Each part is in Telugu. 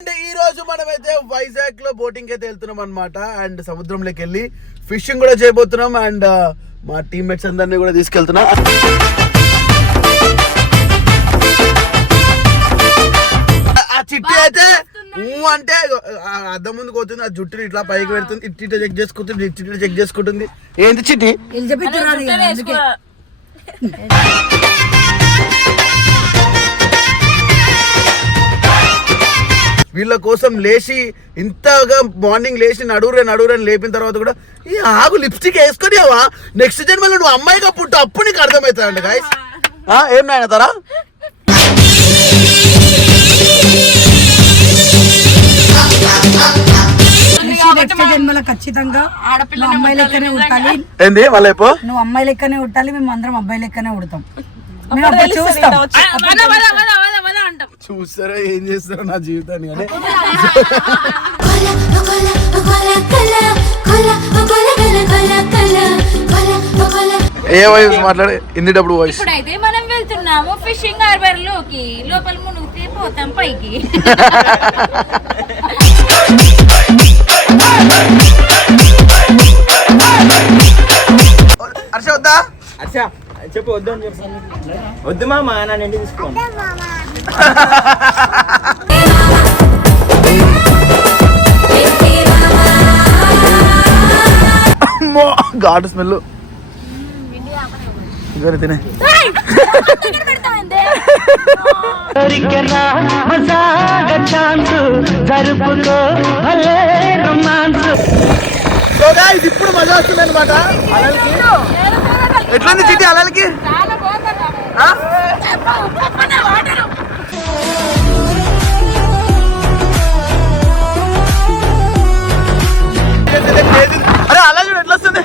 ఈ రోజు మనమైతే వైజాగ్ లో బోటింగ్ అయితే వెళ్తున్నాం అన్నమాట. అండ్ సముద్రంలోకి వెళ్ళి ఫిషింగ్ కూడా చేయబోతున్నాం. అండ్ మా టీమ్మేట్స్ అందరినీ కూడా తీసుకెళ్తున్నా. ఆ చిట్టి అయితే అంటే అద్దం ముందుకు పోతుంది, ఆ జుట్టుని ఇట్లా పైకి పెడుతుంది, ఇట్టి చెక్ చేసుకుంటుంది, ఇట్టి చెక్ చేసుకుంటుంది. ఏంటి చిట్టి? వీళ్ళ కోసం లేచి ఇంతగా మార్నింగ్ లేచి నడువురని లేపిన తర్వాత కూడా ఈ ఆగు లిప్స్టిక్ వేసుకునేవా నెక్స్ట్ జన్మలో నువ్వు అమ్మాయిగా పుట్టు అప్పుడు నీకు అర్థమవుతుందండి గాయస్. ఏం నాయనతారా ఖచ్చితంగా అమ్మాయి లెక్కనే ఉట్టాలి. ఏంది మళ్ళీ నువ్వు అమ్మాయి లెక్కనే ఉట్టాలి, మేము అందరం అబ్బాయి లెక్కనే ఉడతాం. చూస్తాం చూస్తారా ఏం చేస్తారో నా జీవితాన్ని. కానీ ఏ వాయిస్ మాట్లాడే హిందీ డబ్బులు వాయిస్. ఇప్పుడైతే మనం వెళ్తున్నాము ఫిషింగ్ హార్బర్ లోకి, లోపల మునుగుతే పోతాం పైకి. హర్ష వద్దా? హర్ష చెప్పు వద్దు అని చెప్పి. వద్దు మామ నన్ను ఇంటికి తీసుకో. ఘాటు స్మెల్ తినే. ఇప్పుడు మజా వస్తుంది అనమాట అలలకి. ఎట్లుంది చిట్టి అలలకి? అరే అలా చూడు ఎట్లా వస్తుంది,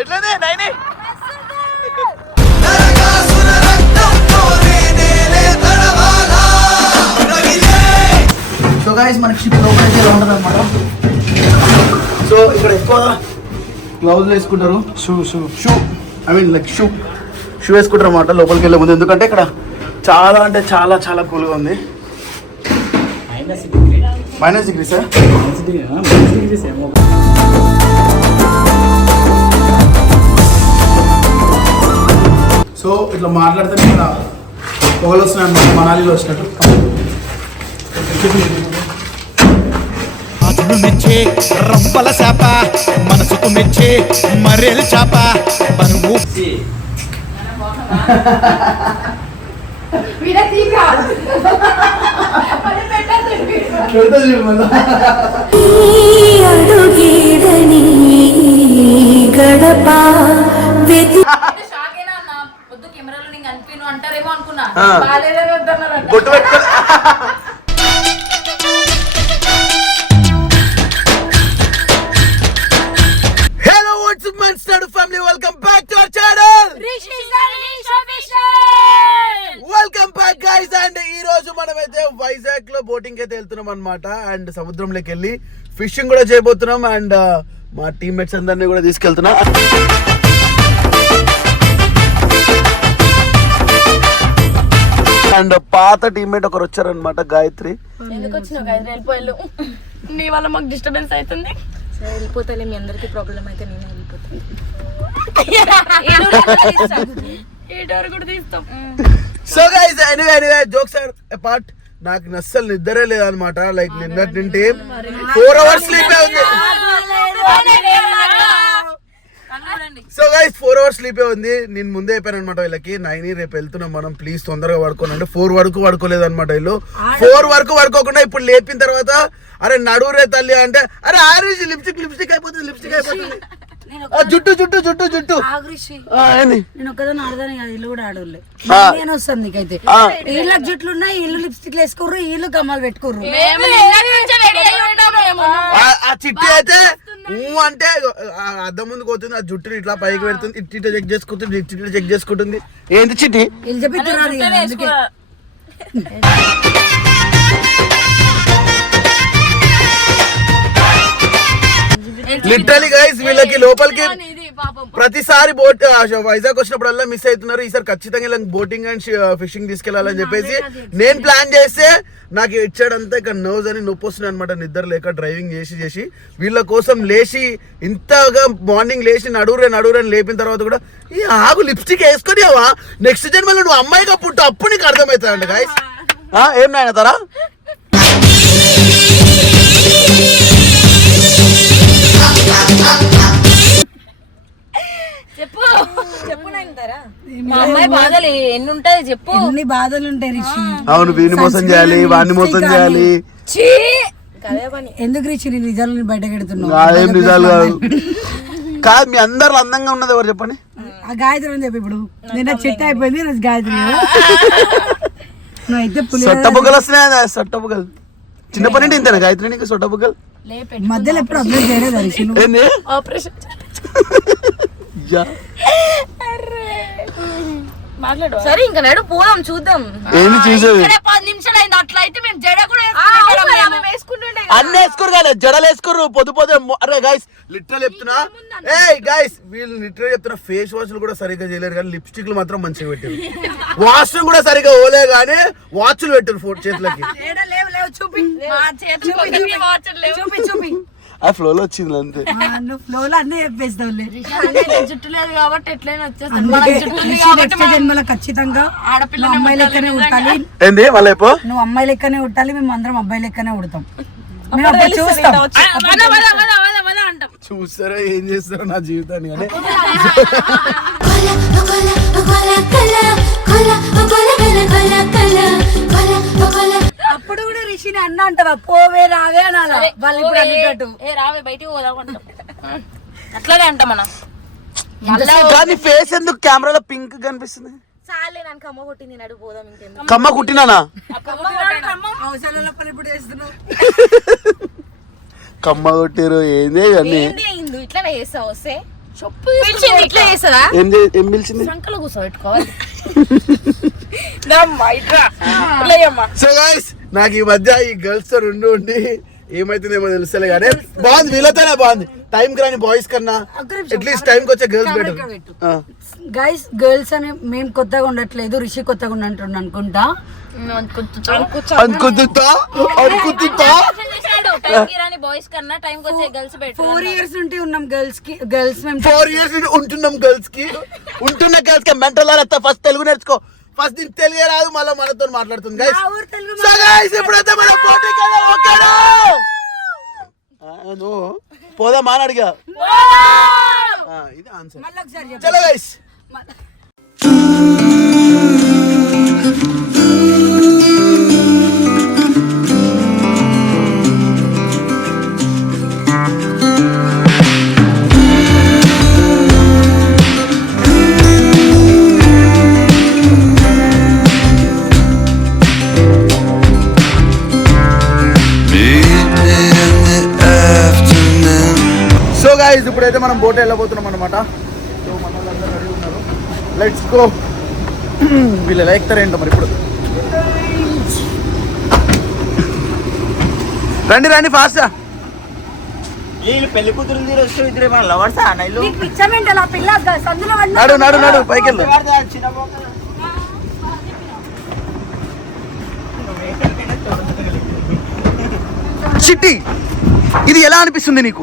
ఎట్లది నైని. సో గైస్ మనకి షిప్ లోపలికి ఎలా ఉంటుంది అనమాట. సో ఇక్కడ ఎక్కువ గ్లౌజ్ వేసుకుంటారు, shoe I mean like shoe వేసుకుంటారు అన్నమాట లోపలికి వెళ్ళే ముందు. ఎందుకంటే ఇక్కడ చాలా అంటే చాలా చాలా కూల్గా ఉంది. -Degree sir. సో ఇట్లా మాట్లాడితే ఇక్కడ పొగలు వస్తున్నాయి అన్నమాట, మనాలిలో వచ్చినట్టు. మెచ్చే రంపల చాప, మనసుకు మెచ్చే మర్రెల చాప, బరువు గడప పొద్దు కెమెరాలో నీకు అనిపిను అంటారేమో అనుకున్నా. బొట్టు పెట్టుకో. Family, welcome back to our channel. Welcome back guys. And ఈ రోజు మనమైతే వైజాగ్ లో బోటింగ్ అయితే వెళ్తున్నాం అన్నమాట. అండ్ సముద్రంలోకి వెళ్ళి ఫిషింగ్ కూడా చేయబోతున్నాం. అండ్ మా టీమ్మేట్స్ అందరినీ కూడా తీసుకెళ్తున్నా. అండ్ పాత టీమ్మేట్ ఒకరు వచ్చారనమాట, గాయత్రి. నీ వల్ల మాకు డిస్టర్బెన్స్ అవుతుంది. వెళ్ళిపోతాలే, మీ అందరికి ప్రాబ్లం అయితే నేను వెళ్ళిపోతాను. So guys anyway jokes are apart, నాకు అస్సలు నిద్రే లేదనమాట. లైక్ నిన్నటి నుండి 4 hours స్లీపే ఉంది. సో గైస్ 4 hours స్లీపే ఉంది. నేను ముందే అయిపోయాను అనమాట వీళ్ళకి, 9 రేపు వెళ్తున్నాం మనం, ప్లీజ్ తొందరగా పడుకోనండి. 4 వరకు పడుకోలేదు అనమాట వీళ్ళు. 4 వరకు పడుకోకుండా ఇప్పుడు లేపిన తర్వాత అరే నడువురే తల్లి అంటే, అరే ఆరేసి లిప్స్టిక్ అయిపోతుంది. జుట్టు నేను ఒక్కదాన్ని ఆడదాని కాదు, ఇల్లు కూడా ఆడోళ్ళే. నేను వస్తాను నీకైతే. వీళ్ళకి జుట్లు ఉన్నాయి, ఇల్లు లిప్స్టిక్ వేసుకోర్రు, వీళ్ళు గమ్మాలు పెట్టుకోర్రు. ఆ చిట్టి అయితే అంటే అద్దం ముందుకు పోతుంది, ఆ జుట్టుని ఇట్లా పైకి పెడుతుంది, ఇట్టి చెక్ చేసుకుంటుంది, ఇట్టి చెక్ చేసుకుంటుంది. ఏంటి చిట్టి? వీళ్ళు చెప్పిస్తున్నారు అందుకే. లిటరలీ గైస్ వీళ్ళకి లోపలికి ప్రతిసారి వైజాగ్ వచ్చినప్పుడల్లా మిస్ అవుతున్నారు. ఈసారి ఖచ్చితంగా ఇలా బోటింగ్ అండ్ ఫిషింగ్ తీసుకెళ్లాలని చెప్పేసి నేను ప్లాన్ చేస్తే నాకు ఇచ్చాడంతా ఇక్కడ నర్వ్స్ అని నొప్పి వస్తున్నాయి అనమాట. నిద్ర లేక డ్రైవింగ్ చేసి వీళ్ళ కోసం లేచి ఇంతగా మార్నింగ్ లేచి నడువురని లేపిన తర్వాత కూడా ఈ ఆగు లిప్స్టిక్ వేసుకునేవా నెక్స్ట్ జన్మలో నువ్వు అమ్మాయిగా పుట్టు అప్పుడు నీకు అర్థమవుతుందండి గాయస్. ఏం నాయన తరా చెప్పు నాయనతారా. మా అమ్మాయి బాధలు ఎన్ని ఉంటాయి చెప్పు. ఎన్ని బాధలు ఉంటాయి రిషి. అవును, వీడిని మోసం చేయాలి, వాడిని మోసం చేయాలి. ఎందుకు రిషి నీ నిజాలు బయట పెడుతున్నావు? ఏం నిజాలు కాదు, మీ అందరు అందంగా ఉన్నది ఎవరు చెప్పండి? ఆ గాయత్రి అని చెప్పి ఇప్పుడు నిన్న చెట్టు అయిపోయింది, రోజు గాయత్రి నువ్వైతే సొట్టబుగ్గలు వస్తున్నాయి. సొట్టబుగ్గలు చిన్నప్పటి నుండి ఇంతేనా గాయత్రి నీకు సొట్టబుగ్గలు? మధ్యలో ఎప్పుడు అబ్జర్వ్ చేయలేదు రిషి. ఏంది ఆపరేషన్ మాట్లాడు. సరే ఇంకా నడు పోదాం చూద్దాం. ఏంది చూసేది? 10 నిమిషాలు అయింది. అట్లా అయితే మేము జడ కూడా వేసుకుంటుండే. అన్ని వేసుకోరు కదా, జడలు వేసుకోరు పొద్దు. అరే గైస్ లిటరల్ చెప్తున్నా, గైస్ వీళ్ళు లిటరల్ చెప్తున్నా, ఫేస్ వాష్లు కూడా సరిగ్గా చేయలేరు కానీ లిప్స్టిక్లు మాత్రం మంచిగా పెట్టారు. వాష్రూమ్ కూడా సరిగ్గా పోలే కానీ వాచ్లు పెట్టారు చేతులకి. ఆ ఫ్లోలో వచ్చింది అంతే. ఫ్లోలో అన్నీ చెప్పేస్తావు. జుట్టు లేదు కాబట్టి ఎట్లయినా వచ్చేస్తాం. జన్మలో ఖచ్చితంగా ఆడపిల్ల అమ్మాయి లెక్కనే ఉట్టాలి. ఏంది మళ్ళీ నువ్వు అమ్మాయి లెక్కనే ఉట్టాలి, మేము అందరం అబ్బాయి లెక్కనే ఉడతాం. మేము అప్పుడు చూస్తాం. చూస్తారో ఏం చేస్తారో నా జీవితాన్ని కానీ అప్పుడు కూడా రిషిని అన్న అంటావా పోవే రావే అనాలా? వాళ్ళు ఇప్పుడు అన్నట్టు రావే బయటికి పోదాం అంటాం. అట్లానే అంటాం మనం. కానీ ఫేస్ ఎందుకు కెమెరాలో పింక్ కనిపిస్తుంది? చాలే నాకు కమ్మ కొట్టింది, నడు పోదాం. ఇంకెందుకు కమ్మ కుట్టినానా? అవసరాల పని ఇప్పుడు చేస్తున్నావు. కమ్మ కొట్టారు ఏంది ఇవన్నీ? ఇట్లానే చేస్తావు వస్తే ఇట్లా చేస్తారా? ఏం పిలిచింది? సంకలో కూర్చోబెట్టుకోవాలి. సో గైస్ నాకు ఈ మధ్య ఈ గర్ల్స్ తో ఉండి ఏమైతుందేమో తెలుస్తలే కానీ బాగుంది, వీళ్ళతోనే బాగుంది. టైం కి రాని బాయ్స్ కన్నా అట్లీస్ట్ టైం కి వచ్చే గర్ల్స్ బెటర్. గైస్ గర్ల్స్ అని మేము కొత్తగా ఉండట్లేదు, రిషి కొత్తగా ఉన్నట్టు అనుకుంటా. 4 years నుండి ఉన్నాం గర్ల్స్ మేము 4 years నుండి ఉంటున్నాం గర్ల్స్ కి మెంటల్ ఫస్ట్ తెలుగు నేర్చుకో. ఫస్ట్ దీనికి తెలుగే రాదు, మళ్ళీ మనతో మాట్లాడుతుంది గైస్. సో గైస్ ఇప్పుడైతే మన పోటీకి ఓకేనా? పోదామా అని అడిగా, ఇది ఆన్సర్. చలో గైస్. ఇప్పుడైతే మనం బోట్ వెళ్ళబోతున్నాం అనమాట. సో మన వాళ్ళందరూ రెడీ ఉన్నారు, లెట్స్ గో. వీళ్ళు ఎలా ఎక్కుతారేంటో మరి. ఇప్పుడు రండి ఫాస్ట్. వీళ్ళు పెళ్లి కూతురు ఇద్దరు మన లవర్స్ నడు పైకి వెళ్ళు. చిట్టి ఇది ఎలా అనిపిస్తుంది నీకు?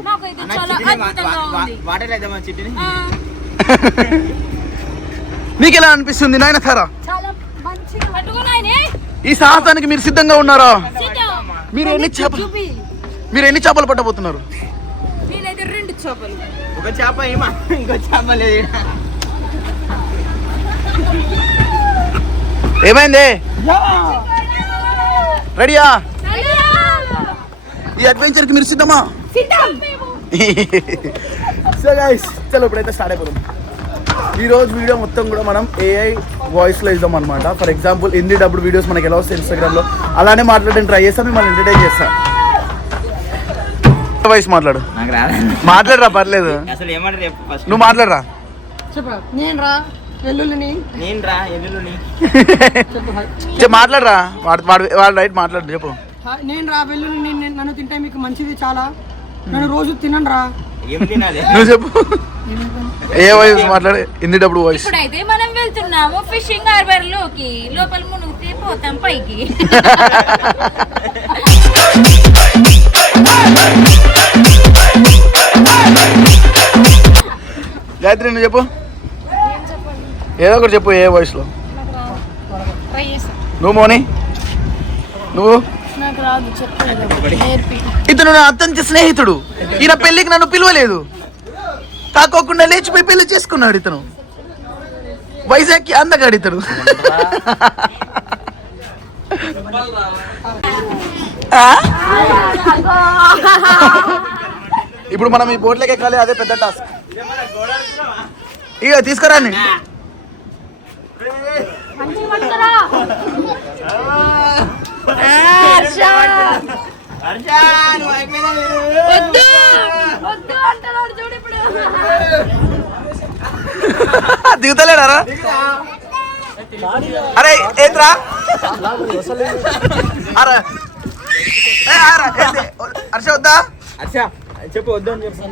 నీకు ఎలా అనిపిస్తుంది నాయన తారా? ఈ సాహసానికి మీరు సిద్ధంగా ఉన్నారా? మీరు ఎన్ని చేపలు పట్టబోతున్నారు? ఒక చేప ఏమా, ఇంకో చేప లేదు. ఏమైంది? రెడీయా? ఈ అడ్వెంచర్ కి మీరు సిద్ధమా? సో గైస్ చలో ఇప్పుడైతే స్టార్ట్ అయిపోదాం. ఈ రోజు వీడియో మొత్తం కూడా మనం AI వాయిస్ లో ఇద్దాం అనమాట. ఫర్ ఎగ్జాంపుల్ హిందీ డబ్బుడు వీడియోస్ మనకి ఎలా వస్తాయి ఇన్స్టాగ్రామ్ లో, అలానే మాట్లాడడానికి ట్రై చేస్తాం, మిమ్మల్ని ఎంటర్టైన్ చేస్తాం. వాయిస్ మాట్లాడరా పర్లేదు. అసలు ఏమంటారు చెప్పు ఫస్ట్. నువ్వు మాట్లాడరా. నేను రా వెల్లుల్లిని మాట్లాడరా. వాడు రైట్ మాట్లాడు చెప్పు. నేను రా వెల్లుల్లిని, నన్ను తింటే మీకు మంచిది చాలా. నేను రోజు తినరా. ఏం తినాలి? నువ్వు చెప్పు. ఏ వాయిస్ మాట్లాడే ఇందిటప్పుడు వాయిస్. ఇప్పుడైతే మనం వెళ్తున్నాము ఫిషింగ్ హార్బర్ లోకి. లోపల మునిగితే పోతాం పైకి. గాయత్రి నువ్వు చెప్పు, ఏదో ఒకటి చెప్పు. ఏ వాయిస్ లో? నువ్వు మోని, నువ్వు? నాకు రాదు, చెప్పలేదు. ఇతను నా అత్యంత స్నేహితుడు. ఈయన పెళ్లికి నన్ను పిలవలేదు, కాకోకుండా లేచిపోయి పెళ్లి చేసుకున్నాడు. ఇతను వైజాగ్ కి అందగాడు ఇతడు. ఇప్పుడు మనం ఈ బోట్లోకి ఎక్కాలి, అదే పెద్ద టాస్క్. ఇక తీసుకురాని. దిగుతలేడారా? అరే ఏంద్రా? హర్ష వద్దా? హర్ష చెప్పు, వద్దు అని చెప్పు.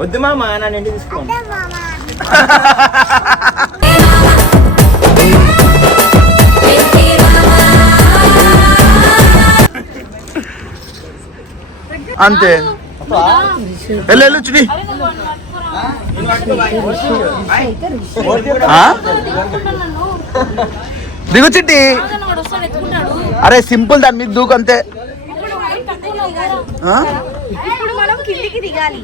వద్దు మామ, నన్ను ఇంటికి తీసుకోండి. అంతే, వెళ్ళు చుడి. దిగు చిట్టి. అరే సింపుల్, దాని మీద దూకు అంతే. ఇప్పుడు మనం కిందికి దిగాలి.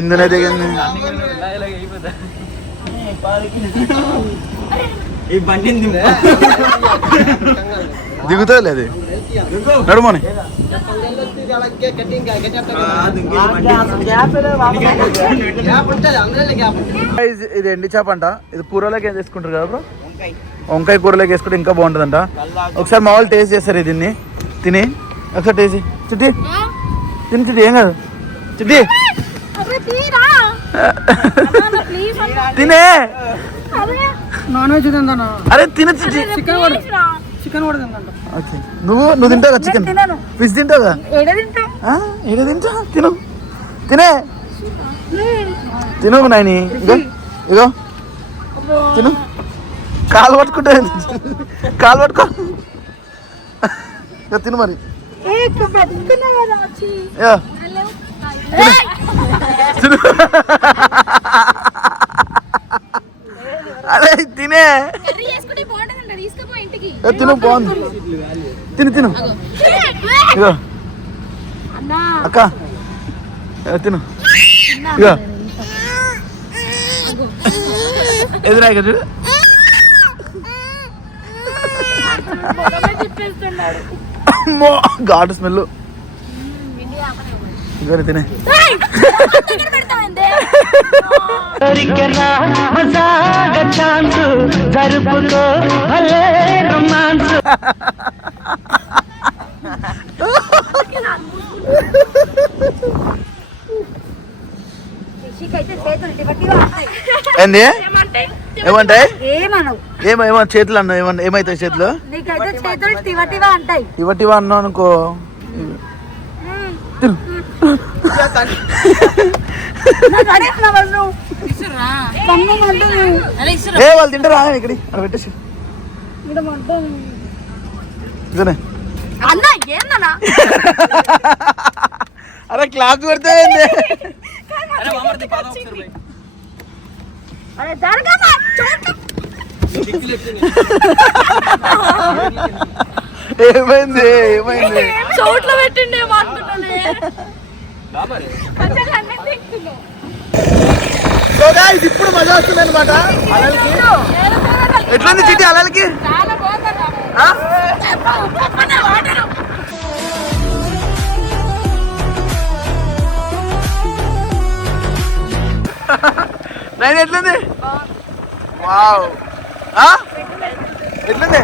ఇందునే దిగింది. ఈ బండి దిగుతుంది లేదు నడుమని. ఇది ఎండి చేప అంట. ఇది కూరలోకి ఏం చేసుకుంటారు కదా బ్రో? వంకాయ కూరలోకి వేసుకుంటే ఇంకా బాగుంటుందంట. ఒకసారి మా వాళ్ళు టేస్ట్ చేస్తారు దీన్ని. తిని ఒకసారి టేస్ట్ చిట్టి తిని. చిట్టి ఏం కాదు చిట్టి, తినే. నాన్ వెజ్ తింటాను. అరే తిన చిట్టి. చికెన్ కూడా తింటాను. నువ్వు తింటావు చికెన్? ఫిష్ తింటావుగా? ఏడ తింటా. తిను తినే తిను నాయని. ఇగో ఇగో తిను. కాలు పట్టుకుంటే కాలు పట్టుకో. ఇక తిను మరి. అరే తినే. తిను బాగుంది. తిను తిను. ఇగో అక్క తిను. ఇగో ఎదురా చూడు. అమ్మో ఘాటు స్మెల్. ఇగో తినే. ఏంది ఏమంటాయి? ఏమో చేతులు అన్నా. ఏమైతాయి చేతులు? ఇవటివా అన్నా అనుకో. ఏ వాళ్ళు తింటారా? ఇక్కడ అక్కడ పెట్టేసి. అరే క్లాస్ కొడితే ఏమైంది? ఏమైంది? చోట్ల పెట్టిండే ఇప్పుడు మజా వస్తుంది అనమాట అలలకి. ఎట్లుంది చిట్టి అలలకి? నేను ఎట్లుంది? వావ్. ఎట్లుంది?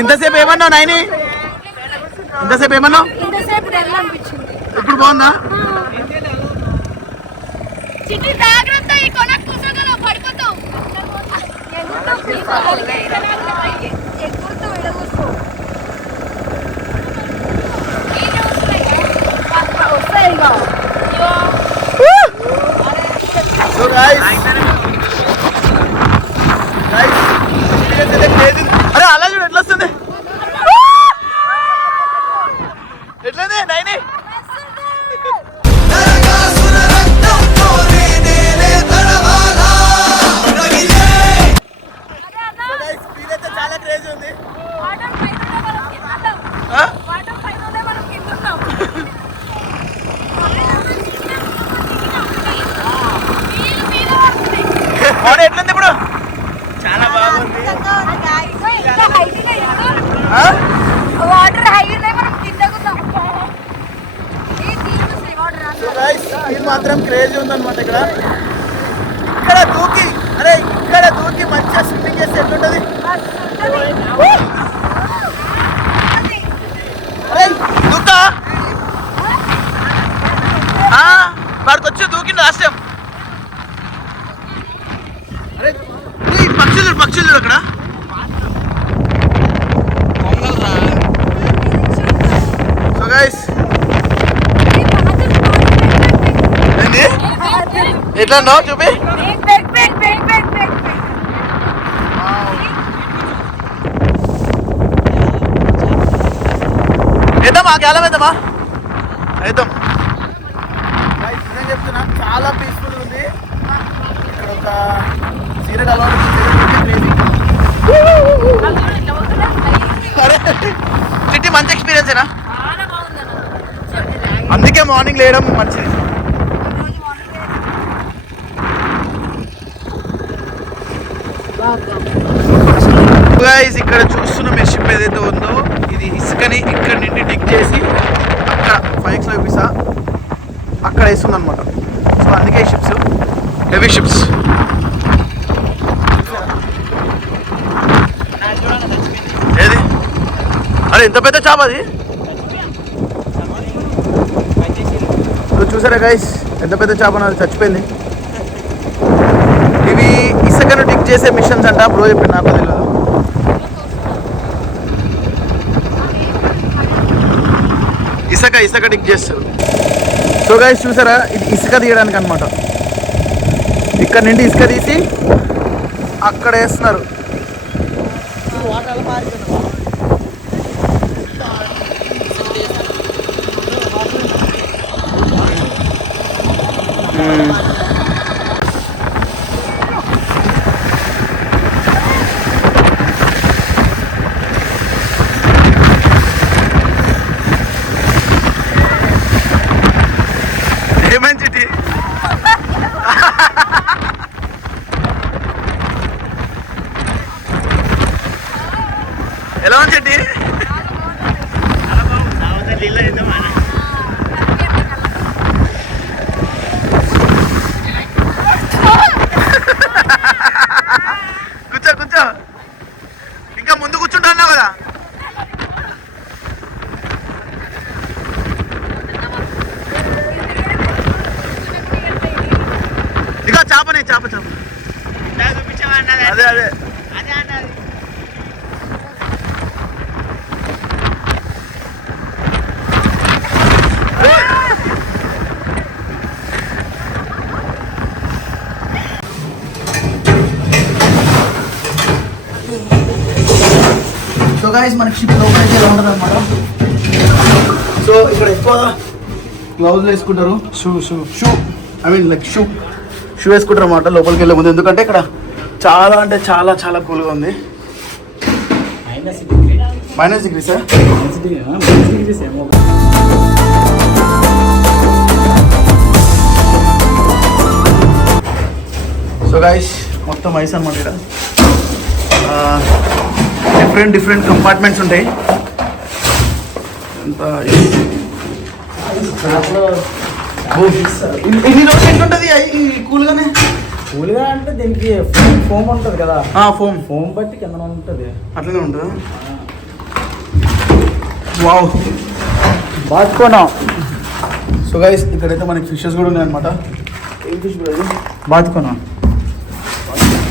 ఇంతసేపు ఏమన్నావు నాయని? ఇంతసేపు ఏమన్నావు? ఇప్పుడు బాగుందా? సో గైస్ అరే అలా చూడు ఎట్లా వస్తుంది ఎట్లనే నైని చాలా క్రేజీ ఉంది ఎట్లుంది ఇప్పుడు చాలా బాగుంది వాటర్ హై ఉన్నాయి మనం కిందకున్నాం ఇది మాత్రం క్రేజీ ఉందన్నమాట ఇక్కడ ఇక్కడ దూకి అరే ఇక్కడ దూకి మంచిగా స్విమ్మింగ్ చేస్తే ఎట్లుంటది దూకా వాడికి వచ్చి దూకిండు లాస్ట్ టైం అరే పక్షులు చూడు అక్కడ సో గైస్ ఏంది ఎట్లా ఉన్నావు చూపి వేద్దామా గ్యాలం వేద్దామా వేద్దాం నేను చెప్తున్నా చాలా పీస్ఫుల్ ఉంది ఇక్కడ ఒక సీరియల్ అలవాటు చిట్టి మంచి ఎక్స్పీరియన్స్ ఏనా అందుకే మార్నింగ్ లేయడం మంచిది ఇక్కడ చూస్తున్న మెషిప్ ఏదైతే ఉందో ఇది ఇసుకని ఇక్కడ నుండి డిగ్ చేసి అక్కడ 5 రూపీసా అక్కడ వేస్తుంది అనమాట సో అందుకే షిప్స్ హెవీ షిప్స్ ఏది అరే ఎంత పెద్ద చేప అది చూసారా గైస్ ఎంత పెద్ద చేప అది చచ్చిపోయింది ఇవి ఇసుకను డిగ్ చేసే మిషన్స్ అంట బ్రో చెప్పి నాకు తెలియదు ఇసుక డిగ్ చేస్తారు సో గైస్ చూసారా ఇది ఇసుక తీయడానికి అనమాట ఇక్కడ నుండి ఇసుక తీసి అక్కడ వేస్తున్నారు ఏమంచిటి ఎలా ఉంది చెట్టి కూర్చో కూర్చో ఇంకా ముందు కూర్చుంటా అన్నావు కదా ఇక చేపనే చేప అదే అదే సో గాయ్స్ మనకి షిప్ లోపల అయితే ఇలా ఉండదు అనమాట సో ఇక్కడ ఎక్కువ గ్లౌజ్ వేసుకుంటారు shoe I mean like shoe వేసుకుంటారు అన్నమాట లోపలికి వెళ్ళే ముందు ఎందుకంటే ఇక్కడ చాలా అంటే చాలా చాలా కూల్గా ఉంది -డిగ్రీ సార్ సో గాయ్స్ మొత్తం ఐస్ అనమాట ఇక్కడ డిఫరెంట్ కంపార్ట్మెంట్స్ ఉంటాయి ఇన్ని రోజులు ఎట్లుంటుంది కూల్గానే కూల్గా అంటే దీనికి ఫోమ్ ఉంటుంది కదా ఫోమ్ బట్టి కింద ఉంటుంది అట్లనే ఉంటుందా వావ్ బాత్కోనా సో గైస్ ఇక్కడైతే మనకి ఫిషెస్ కూడా ఉన్నాయన్నమాట ఏం ఫిష్ బ్రో బాత్కోనా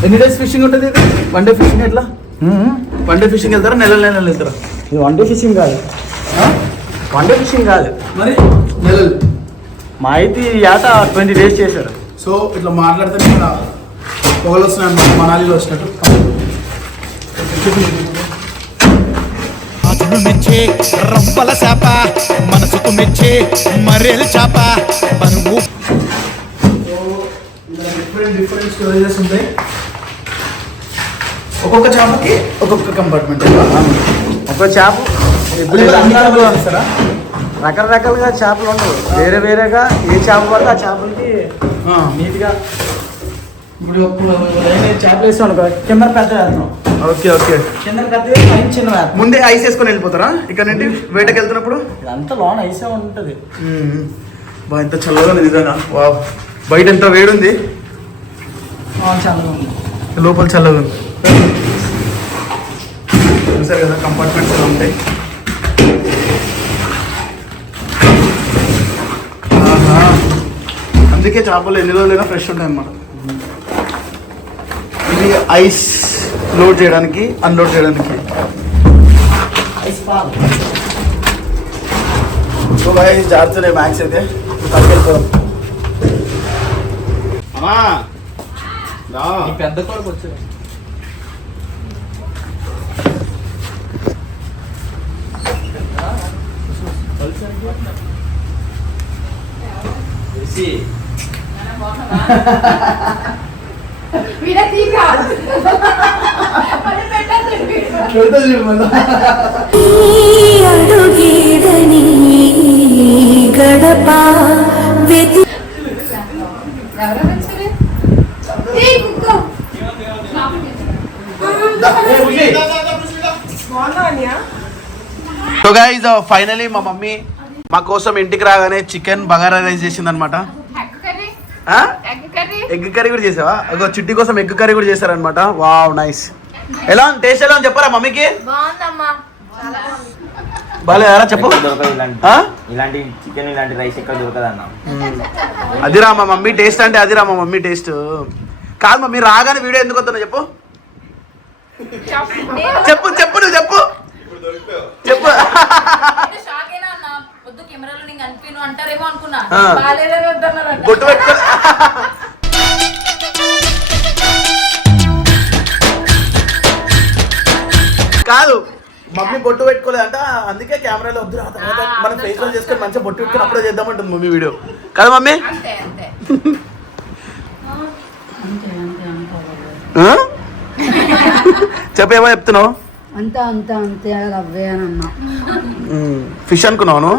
ఎన్ని డేస్ ఫిషింగ్ ఉంటుంది ఇది? వన్ డే ఫిషింగ్ ఎట్లా? వన్ డే ఫిషింగ్ వెళ్తారా, నెలలు వెళ్తారా? ఇది వన్ డే ఫిషింగ్ కాదు, వన్ డే ఫిషింగ్ కాదు, మరి నెలలు. మా అయితే ఈ ఆట 20 days చేశారు. సో ఇట్లా మాట్లాడితే ఇక్కడ పొగలు వస్తున్నాయి అన్నమాట, మనాలిలో వచ్చినట్టు. అదును మెచ్చే రొంపల చేప, మనసుకు మెచ్చే మర్రెల చేప, బరువు డిఫరెంట్ స్టోరేజెస్ ఉంటాయి. ఒక్కొక్క చేపకి ఒక్కొక్క కంపార్ట్మెంట్. ఒక చేప ఇప్పుడు రకరకాలుగా చేపలు ఉండవు, వేరే వేరేగా ఏ చేప పడితే ఆ చేపలకి నీట్గా. ఇప్పుడు చేపలు వేస్తాం అనుకో, కింద పెద్ద వేస్తున్నాం. Okay okay. కింద పెద్ద పైన చిన్న వేస్తాం. ముందే ఐస్ వేసుకొని వెళ్ళిపోతారా ఇక్కడ నుండి వేటకి వెళ్తున్నప్పుడు? ఇదంతా లోన ఐసే ఉంటుంది. బా ఎంత చల్లగా ఉంది నిజంగా. వా, బయట ఎంత వేడి ఉంది, చాలా ఉంది. లోపల చల్లగా ఉంది. చూసారు కదా కంపార్ట్మెంట్స్ ఎలా ఉంటాయి. ఆహా, అందుకే చేపలు ఎన్ని రోజులైనా ఫ్రెష్ ఉంటాయి అన్నమాట. ఇది ఐస్ లోడ్ చేయడానికి, అన్లోడ్ చేయడానికి. ఐస్ పాలు. సో భాయ్ జాగ్రత్తలే, మ్యాక్స్ అయితే తగ్గెళ్ళిపోదాం. అమ్మా పెద్ద కొడుకు వచ్చాడు. గడప సో గైస్ ఫైనలీ మా మమ్మీ మా కోసం ఇంటికి రాగానే చికెన్ బగారా రైస్ చేసింది అనమాట. ఎగ్ కర్రీ కూడా చేసావా? ఒక చిట్టి కోసం ఎగ్ కర్రీ కూడా చేశారనమాట. Wow, nice. ఎలా టేస్ట్ ఎలా అని చెప్పరా మమ్మీకి? బాగాలేదా చెప్పు. ఇలాంటి చికెన్ ఇలాంటి రైస్ ఎక్కడ దొరకదు అన్న. అదిరా మా మమ్మీ టేస్ట్ అంటే, అదిరా మా మమ్మీ టేస్ట్. కాదు మమ్మీ, రాగానే వీడియో ఎందుకు వస్తున్నా చెప్పు చెప్పు చెప్పు నువ్వు చెప్పు చెప్పు. బొట్టు పెట్టుకో. కాదు మమ్మీ బొట్టు పెట్టుకోలేదంట, అందుకే కెమెరాలో వద్దు, తర్వాత మనం ఫేస్ వాష్ చేసుకొని మంచిగా బొట్టు పెట్టుకొని అప్పుడే చేద్దామంటుంది మమ్మీ వీడియో. కదా మమ్మీ? చెప్పేమో చెప్తున్నావు? అంతా అంతా అంతే అవే అని అన్నా. ఫిష్ అనుకున్నావు?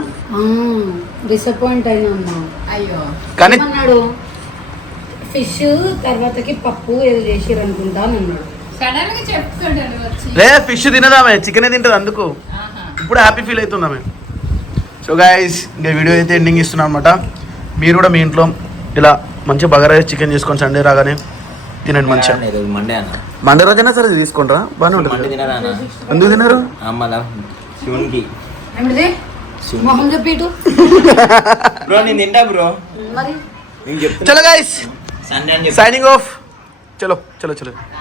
డిసప్పాయింట్ అయినా అన్నా. అయ్యో కానీ అన్నాడు ఫిష్ తర్వాతకి పప్పు ఏదో చేసిర్రు అనుకుంటా అని అన్నాడు. సడన్ గా చెప్తుంటాడు వచ్చి. లే, ఫిష్ తినదామే, చికెనే తింటది అందుకు. ఇప్పుడు హ్యాపీ ఫీల్ అవుతున్నామే. సో గైస్ ఇంకా వీడియో అయితే ఎండింగ్ ఇస్తున్నాం అనమాట. మీరు కూడా మీ ఇంట్లో ఇలా మంచిగా బగారా చికెన్ చేసుకొని సండే రాగానే తినండి మంచిగా. మండే రోజైనా సరే తీసుకుంటారా, బాగానే ఉంటుంది. ఎందుకు తిన్నారు? శివునికి మొహం చెప్పిటు బ్రో, నేను తింటా బ్రో. మరి చలో గైస్, సైనింగ్ ఆఫ్. చలో చలో చలో.